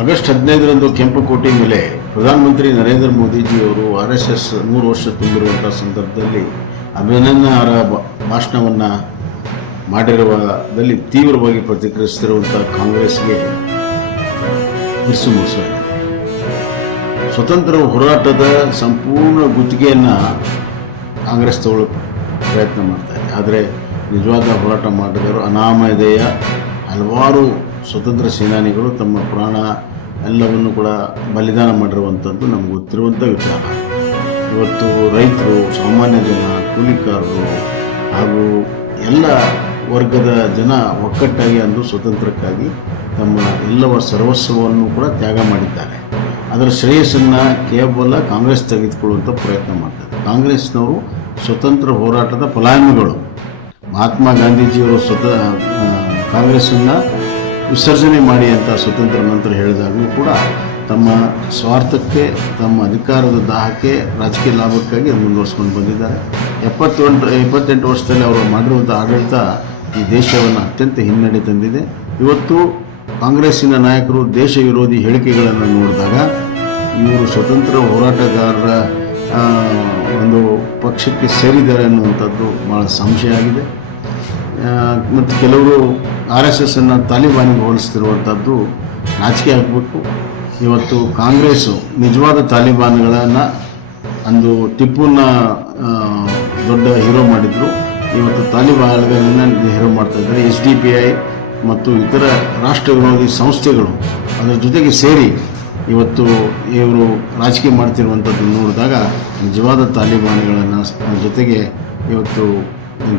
August 15ರಂದು ಕೆಂಪುಕೋಟೆ ಮೇಲೆ ಪ್ರಧಾನಮಂತ್ರಿ ನರೇಂದ್ರ ಮೋದಿಜಿಯವರು RSS 100 ವರ್ಷ ತುಂಬಿರುವಂಥ ಸಂದರ್ಭದಲ್ಲಿ ಅಭಿನಂದನರ ಭಾಷಣವನ್ನು ಮಾಡಿರುವುದರಲ್ಲಿ ತೀವ್ರವಾಗಿ ಪ್ರತಿಕ್ರಿಯಿಸುತ್ತಿರುವಂಥ ಕಾಂಗ್ರೆಸ್ಗೆ ಮುಸುಮುಸಾಗಿದೆ. ಸ್ವತಂತ್ರ ಹೋರಾಟದ ಸಂಪೂರ್ಣ ಗುತ್ತಿಗೆಯನ್ನು ಕಾಂಗ್ರೆಸ್ ತಗೊಳ್ಳೋಕೆ ಪ್ರಯತ್ನ ಮಾಡ್ತಾ ಇದೆ. ಆದರೆ ನಿಜವಾದ ಹೋರಾಟ ಮಾಡಿದವರು ಅನಾಮಧೇಯ ಹಲವಾರು ಸ್ವತಂತ್ರ ಸೇನಾನಿಗಳು ತಮ್ಮ ಪ್ರಾಣ ಎಲ್ಲವನ್ನು ಕೂಡ ಬಲಿದಾನ ಮಾಡಿರುವಂಥದ್ದು ನಮ್ಗೆ ಗೊತ್ತಿರುವಂಥ ವಿಚಾರ. ಇವತ್ತು ರೈತರು, ಸಾಮಾನ್ಯ ಜನ, ಕೂಲಿಕಾರರು ಹಾಗೂ ಎಲ್ಲ ವರ್ಗದ ಜನ ಒಕ್ಕಟ್ಟಾಗಿ ಅಂದು ಸ್ವತಂತ್ರಕ್ಕಾಗಿ ತಮ್ಮ ಎಲ್ಲವ ಸರ್ವಸ್ವವನ್ನು ಕೂಡ ತ್ಯಾಗ ಮಾಡಿದ್ದಾರೆ. ಅದರ ಶ್ರೇಯಸ್ಸನ್ನು ಕೇವಲ ಕಾಂಗ್ರೆಸ್ ತೆಗೆದುಕೊಳ್ಳುವಂಥ ಪ್ರಯತ್ನ ಮಾಡ್ತಾರೆ. ಕಾಂಗ್ರೆಸ್ನವರು ಸ್ವತಂತ್ರ ಹೋರಾಟದ ಫಲಾನುಭವಿಗಳು. ಮಹಾತ್ಮ ಗಾಂಧೀಜಿಯವರು ಕಾಂಗ್ರೆಸ್ಸನ್ನು ವಿಸರ್ಜನೆ ಮಾಡಿ ಅಂತ ಸ್ವತಂತ್ರ ನಂತರ ಹೇಳಿದಾಗಲೂ ಕೂಡ ತಮ್ಮ ಸ್ವಾರ್ಥಕ್ಕೆ, ತಮ್ಮ ಅಧಿಕಾರದ ದಾಹಕ್ಕೆ, ರಾಜಕೀಯ ಲಾಭಕ್ಕಾಗಿ ಅದು ಮುಂದುವರ್ಸ್ಕೊಂಡು ಬಂದಿದ್ದಾರೆ. 28 ವರ್ಷದಲ್ಲಿ ಅವರು ಮಾಡಿರುವಂಥ ಆಡಳಿತ ಈ ದೇಶವನ್ನು ಅತ್ಯಂತ ಹಿನ್ನಡೆ ತಂದಿದೆ. ಇವತ್ತು ಕಾಂಗ್ರೆಸ್ಸಿನ ನಾಯಕರು ದೇಶ ವಿರೋಧಿ ಹೇಳಿಕೆಗಳನ್ನು ನೋಡಿದಾಗ ಇವರು ಸ್ವತಂತ್ರ ಹೋರಾಟಗಾರರ ಒಂದು ಪಕ್ಷಕ್ಕೆ ಸೇರಿದ್ದಾರೆ ಅನ್ನುವಂಥದ್ದು ಭಾಳ ಸಂಶಯ ಆಗಿದೆ. ಮತ್ತು ಕೆಲವರು RSSನ್ನು ತಾಲಿಬಾನಿಗೆ ಹೋಲಿಸ್ತಿರುವಂಥದ್ದು ನಾಚಿಕೆ ಆಗಬೇಕು. ಇವತ್ತು ಕಾಂಗ್ರೆಸ್ಸು ನಿಜವಾದ ತಾಲಿಬಾನ್ಗಳನ್ನು ಅಂದು ಟಿಪ್ಪುನ ದೊಡ್ಡ ಹೀರೋ ಮಾಡಿದರು. ಇವತ್ತು ತಾಲಿಬಾನ್ಗಳನ್ನು ಹೀರೋ ಮಾಡ್ತಾಯಿದ್ದಾರೆ. SDPI ಮತ್ತು ಇತರ ರಾಷ್ಟ್ರ ವಿರೋಧಿ ಸಂಸ್ಥೆಗಳು ಅದರ ಜೊತೆಗೆ ಸೇರಿ ಇವತ್ತು ಇವರು ರಾಜಕೀಯ ಮಾಡ್ತಿರುವಂಥದ್ದು ನೋಡಿದಾಗ ನಿಜವಾದ ತಾಲಿಬಾನ್ಗಳನ್ನು ಜೊತೆಗೆ ಇವತ್ತು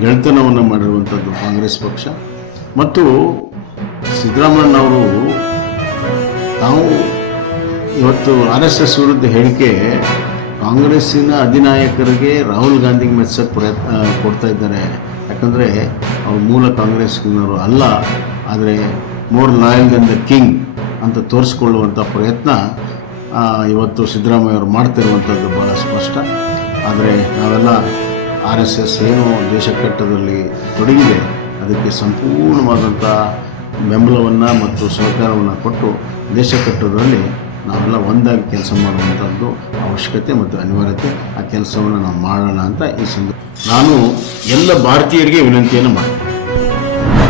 ಗೆಳೆತನವನ್ನು ಮಾಡಿರುವಂಥದ್ದು ಕಾಂಗ್ರೆಸ್ ಪಕ್ಷ. ಮತ್ತು ಸಿದ್ದರಾಮಯ್ಯನವರು ತಾವು ಇವತ್ತು RSS ವಿರುದ್ಧ ಹೇಳಿಕೆ ಕಾಂಗ್ರೆಸ್ಸಿನ ಅಧಿನಾಯಕರಿಗೆ ರಾಹುಲ್ ಗಾಂಧಿಗೆ ಮೆಚ್ಚಕ್ಕೆ ಪ್ರಯತ್ನ ಕೊಡ್ತಾ ಇದ್ದಾರೆ. ಯಾಕಂದರೆ ಅವರು ಮೂಲ ಕಾಂಗ್ರೆಸ್ನವರು ಅಲ್ಲ, ಆದರೆ more loyal than the king ಅಂತ ತೋರಿಸ್ಕೊಳ್ಳುವಂಥ ಪ್ರಯತ್ನ ಇವತ್ತು ಸಿದ್ದರಾಮಯ್ಯವರು ಮಾಡ್ತಿರುವಂಥದ್ದು ಭಾಳ ಸ್ಪಷ್ಟ. ಆದರೆ ನಾವೆಲ್ಲ RSS ಏನು ದೇಶ ಕಟ್ಟದಲ್ಲಿ ತೊಡಗಿದೆ ಅದಕ್ಕೆ ಸಂಪೂರ್ಣವಾದಂಥ ಬೆಂಬಲವನ್ನು ಮತ್ತು ಸಹಕಾರವನ್ನು ಕೊಟ್ಟು ದೇಶ ಕಟ್ಟೋದ್ರಲ್ಲಿ ನಾವೆಲ್ಲ ಒಂದಾಗಿ ಕೆಲಸ ಮಾಡುವಂಥದ್ದು ಅವಶ್ಯಕತೆ ಮತ್ತು ಅನಿವಾರ್ಯತೆ. ಆ ಕೆಲಸವನ್ನು ನಾವು ಮಾಡೋಣ ಅಂತ ಈ ನಾನು ಎಲ್ಲ ಭಾರತೀಯರಿಗೆ ವಿನಂತಿಯನ್ನು ಮಾಡ್ತೀನಿ.